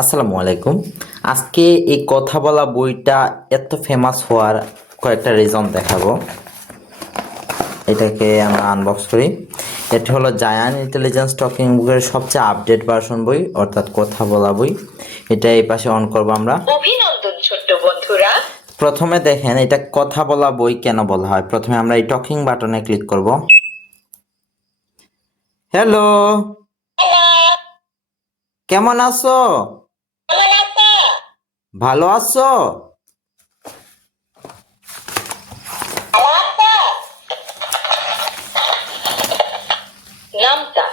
আসসালামু আলাইকুম। আজকে এই কথা বলা বইটা এত ফেমাস হওয়ার কয়েকটা রিজন দেখাবো। এটাকে আমরা আনবক্স করি। এটা হলো জায়ান ইন্টেলিজেন্স টকিং বুকের সবচেয়ে আপডেট ভার্সন বই, অর্থাৎ কথা বলা বই। এটা এই পাশে অন করবো আমরা। অভিনন্দন ছোট্ট বন্ধুরা। প্রথমে দেখেন এটা কথা বলা বই কেন বলা হয়। প্রথমে আমরা এই টকিং বাটনে ক্লিক করব। হ্যালো, কেমন আছো? ভালো আছো? নামতা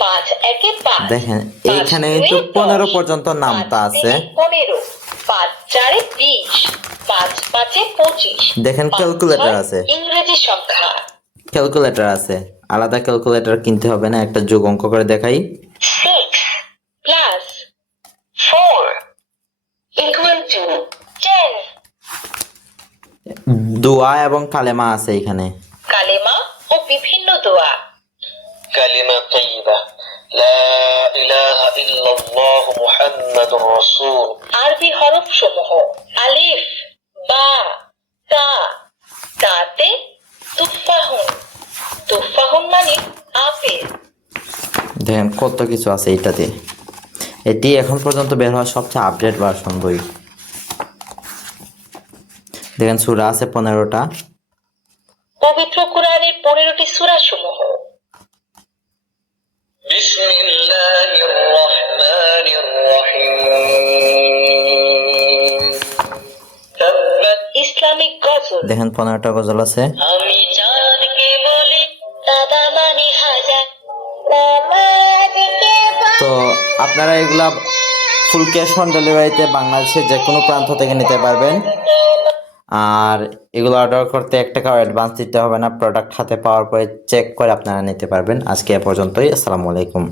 5 একে 5, দেখেন এইখানে কিন্তু 15 পর্যন্ত নামতা আছে। 15, 5 4 20, 5 5 25। দেখেন ক্যালকুলেটর আছে, ইংরেজি সংখ্যা ক্যালকুলেটর আছে। আলাদা ক্যালকুলেটর কিনতে হবে না। একটা যোগ অঙ্ক করে দেখাই। 6 plus 4 equal to 10। দোয়া এবং কালেমা আছে এখানে। কালেমা ও বিভিন্ন দোয়া। كلمة طيبة لا إله إلا الله محمد رسول। আরবি হরফ সমূহ আলিফ, বা, তা, তাতে তুফাহুন। তুফাহুন মানে আপেল। দেখেন কত কিছু আছে এটাতে। এটি এখন পর্যন্ত বের হওয়া সবচেয়ে আপডেট ভার্সন বই। দেখেন সূরা আছে 15টা। পবিত্র কোরআনের 15টি সূরা সমূহ। بسم الله الرحمن الرحيم تبت। ইসলামিক গজল। দেখেন 15টা গজল আছে। আমি চাঁদকে বলি দাদা মানি হাজার, নামাজকে তো আপনারা এগুলা ফুল ক্যাশ অন ডেলিভারিতে বাংলাদেশের যে কোনো প্রান্ত থেকে নিতে পারবেন। আর এগুলো অর্ডার করতে 1 টাকাও অ্যাডভান্স দিতে হবে না। প্রোডাক্ট হাতে পাওয়ার পরে চেক করে আপনারা নিতে পারবেন। আজকে এ পর্যন্তই। আসসালামু আলাইকুম।